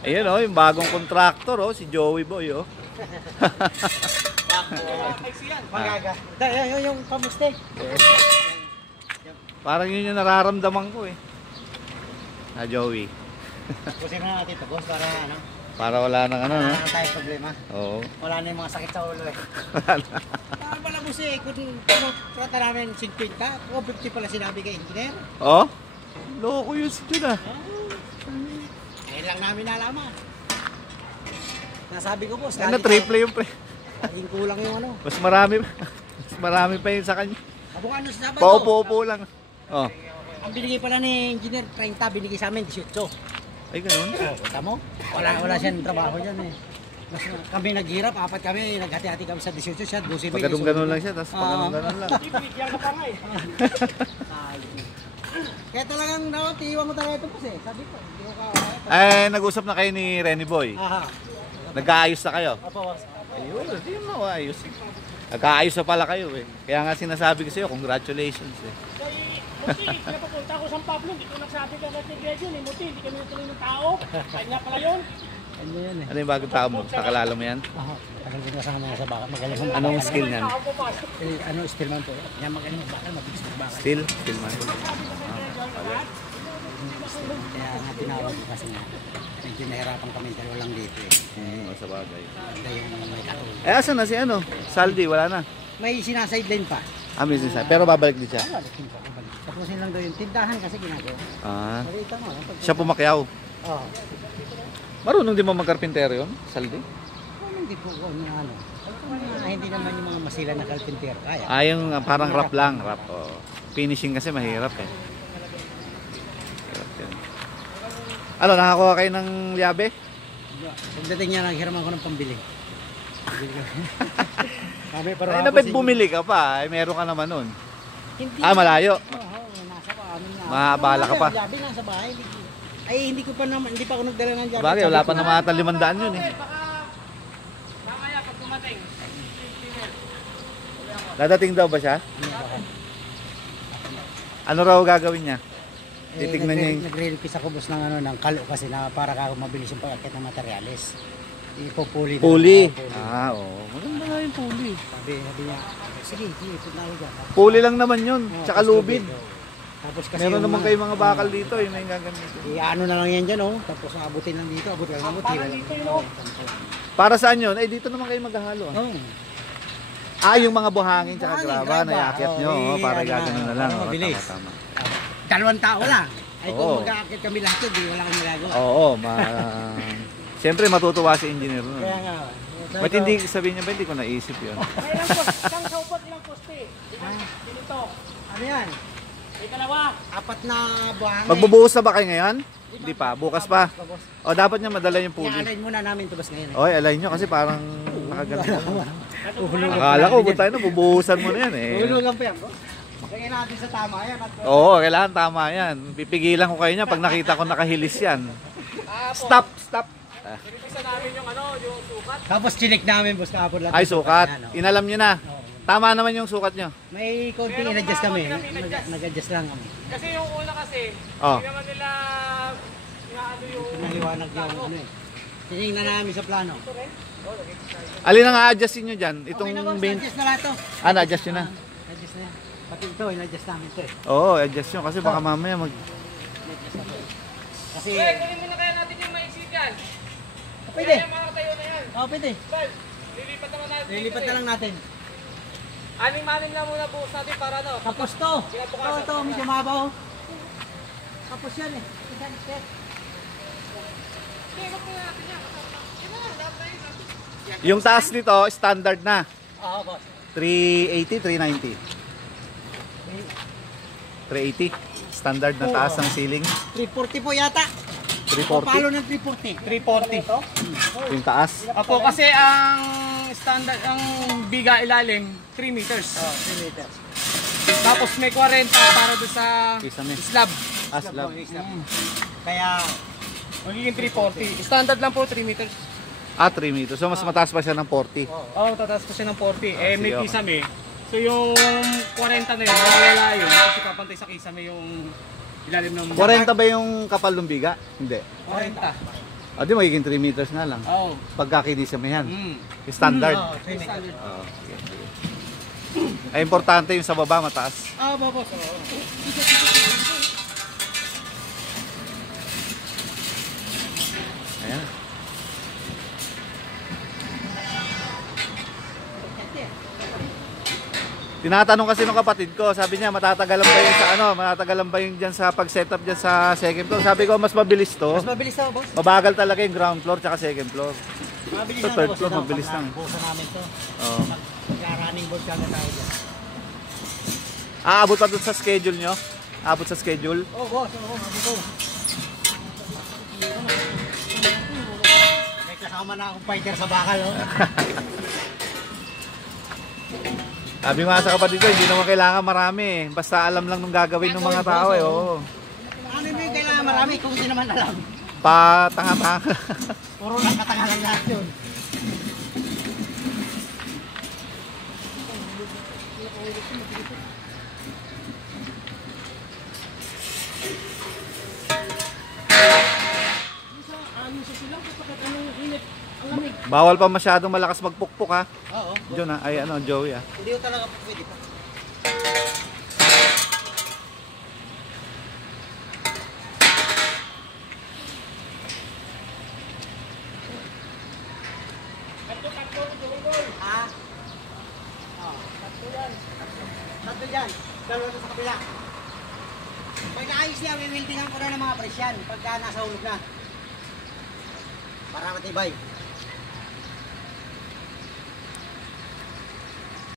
Ayan o, yung bagong contractor o, si Joey Boy o. Magaga. Yung pamustik. Parang yun yung nararamdaman ko eh. Na Joey. Pusin na natin ito, boss, para ano? Para wala nang ano, no? Wala na tayong problema. Oo. Wala na yung mga sakit sa ulo eh. Parang pala boss eh, kung trata namin 50, o 50 pala sinabi kay engineer. Oh? Loko yun si Jun ah. Ayun lang namin nalaman. Nasabi ko boss, Ano, triple yung pre. Laging kulang yung ano. Mas marami pa yun sa kanya. Abong ano sa Sabado? Paupo-upo lang. Oh. Ang binigay pala ni engineer, 30, binigay sa amin 18. Ay, ganun. Tamo? Wala siyang trabaho dyan eh. Mas, kami naghirap, apat kami, naghati-hati kami sa 18 siya, 12 Pag ganun lang siya, tapos pag ganun lang. Ibigyan ka pa nga eh. Kaya talagang dapat iiwan mo talaga ito po eh. Sabi ko, hindi ko ka... Nag-usap na kayo ni Renny Boy. Aha. Nag-aayos na kayo. Opo, boss. Ayun, hindi mo ayos. Nag-aayos na pala kayo eh. Kaya nga sinasabi ko sa'yo, congratulations eh. Muti, napapunta ako sa Pablo, hindi ko nagsabi ka natin Gretchen eh. Muti, hindi kami natuloy ng tao. Kanya pala yun. Ano yan eh? Ano yung bagong tao mo? Nakalala mo yan? Aha. Tagal din kasama sa baka. Magaling mo. Anong skill niyan? Ano, stillman po. Yan magaling mo baka, mabilis mo baka. Still man. Kaya nga tinawag ko kasi nga. Medyo nahirapan kami dalawa lang dito eh. Sa bagay. Ito yung may katulong. Asan na si ano? Saldi, wala na. May sinasideline pa. Business na. Pero babalik din siya. Babalikin pa. Tapusin lang daw yung tindahan kasi ginagawa. Ah. Malita mo. Siya pumakyaw. Oo. Marunong din mo magkarpintero yun? Saldi? Hindi po ko ano. Hindi naman yung mga masila na kalpintero kaya. Yung parang rap lang. Rap. Oh. Finishing kasi mahirap eh. Hirap yan. Ano, nakakuha kayo ng liabe? Pagdating niya, naghiraman ko ng pambili. Sabi, pero Ay, napit bumili ka pa. Ay, meron ka naman nun. Hindi. Malayo. Oo, nasa pa amin na. Maabala ka pa. Jabi nasa bahay. Ay, hindi ko pa naman, hindi pa ako nagdala ng jabi. Bagay, wala pa naman ata 500 yun eh. Mamaya pag dumating. Dadating daw ba siya? Ano raw gagawin niya? Titignan niya yung... Nagre-request ako boss ng ano, ng kalo kasi na para ka mabilis yung pagkakit ng materyales. Ipupuli na. Puli. Puli. Oo. Maganda nga yung puli. Sabi niya, sige, put na ako dyan. Puli lang naman yun. Tsaka lubid. Tapos kasi Meron yung naman mga- kayo mga bakal dito. Yun na yung gagamitin. Ano na lang yan dyan oh. Tapos abutin lang dito, abutin lang mo, tira lang. Para saan yun? Eh dito naman kayo maghahalo. Oh. Yung mga buhangin tsaka Buhangin, graba graba. na iakyat nyo. Oo, Para ano, gagano na lang. para Oo, mabilis. tama. Dalawang tao lang. Ay Oo. kung mag-aakit kami lahat yun, di wala kami magagawa. Oo. Siyempre matutuwa si engineer nun. Kaya nga. Ba't hindi sabihin niya ba? Hindi ko naisip yun. May ilang poste, isang saupot, ilang poste. Dito. Ano yan? May dalawa. Apat na buhangin. Magbubuhos na ba kayo ngayon? Hindi pa. Bukas pa. O dapat niya madala yung puli. I-align muna namin ito bas ngayon. Oy, align nyo kasi parang nakaganda. Akala ko kung tayo na, bubuhusan mo na yan eh. Hulugan pa yan, bro. Lagyan natin sa tama yan. Oo, kailangan tama yan. Pipigilan ko kayo niya pag nakita ko nakahilis yan. Stop! Isa namin yung ano, yung sukat. Tapos chinik namin, boss, kahapon lang. Ay, sukat. Yan, oh. Inalam nyo na. Tama naman yung sukat nyo. May konting in-adjust kami. Nag-adjust lang kami. Kasi yung una kasi, Oh. hindi naman nila ano yung... Naliwanag yung ano eh. Tinignan namin sa plano. Alin ang a-adjustin nyo dyan? Itong main... Na-adjust na lahat to. na-adjust nyo na. Na-adjust na yan. Pati ito, in-adjust namin ito eh. Oo, adjust nyo kasi baka mamaya mag... Kasi... Kunin muna kaya natin yung maiksi dyan. Pwede. Yung mga tayo na yan. Oo, pwede. Bal, lilipat naman natin. Lilipat na lang natin. Anim-anim lang muna buhos natin para ano. Tapos to. Ito, medyo mabaw. Tapos yan eh. Isang step. Okay, wag muna natin yan. Yan na, lahat na yun. Yung taas nito, standard na. Oo, boss. 380, 390. 380. Standard na taas ng ceiling. 340 po yata. 340. Palo ng 340. 340. Yung taas. Apo, kasi ang standard, ang biga ilalim, 3 meters. Oh, 3 meters. Tapos may 40 para doon sa Kisame. slab. Aslab. Kaya, Magiging 340. Standard lang po, 3 meters. 3 meters. So mas mataas pa siya ng 40. Oo, tataas pa siya ng 40. sige, May okay. kisame. So yung 40 na yun, mawawala yun. Kasi kapantay sa kisame yung ilalim ng... 40 ba yung kapal ng biga? Hindi. 40. Di magiging 3 meters nga lang. Oo. Pagkakidisamihan. Mm. Standard. Oo, swimming. Standard. Oo, sige, sige. Ay, importante yung sa baba, mataas. Boss. Oo. Ayan. Tinatanong kasi ng kapatid ko, sabi niya matatagalan ba yung sa ano, matatagalan ba yung diyan sa pag-setup diyan sa second floor? Sabi ko mas mabilis to. Mas mabilis na, boss. Mabagal talaga yung ground floor tsaka second floor. Mabilis Sa na, third boss. floor, Ito, mabilis pag lang. nabusan namin to. Oo. Mag-running board kami tayo dyan. Aabot pa doon sa schedule nyo? Aabot sa schedule? Oo, boss. Oo, ito. May kasama na akong fighter sa bakal, oh. Sabi nga sa kapatid ko, hindi naman kailangan marami eh. Basta alam lang nung gagawin ng mga tao eh. Oo. Ano yung kailangan marami kung hindi naman alam? Patanga-tanga. Puro lang katangalan lahat yun. Ano sa silang kapag anong init, ang lamig. Bawal pa masyadong malakas magpukpok ha. Oo. John ha, ay ano, Joey ha. Hindi ko talaga pwede pa. Ha? Oo. Tatlo dyan. Dalawa sa kabila. Pag naayos niya, weweltingan ko na ng mga presyan pagka nasa hulog na. Para matibay.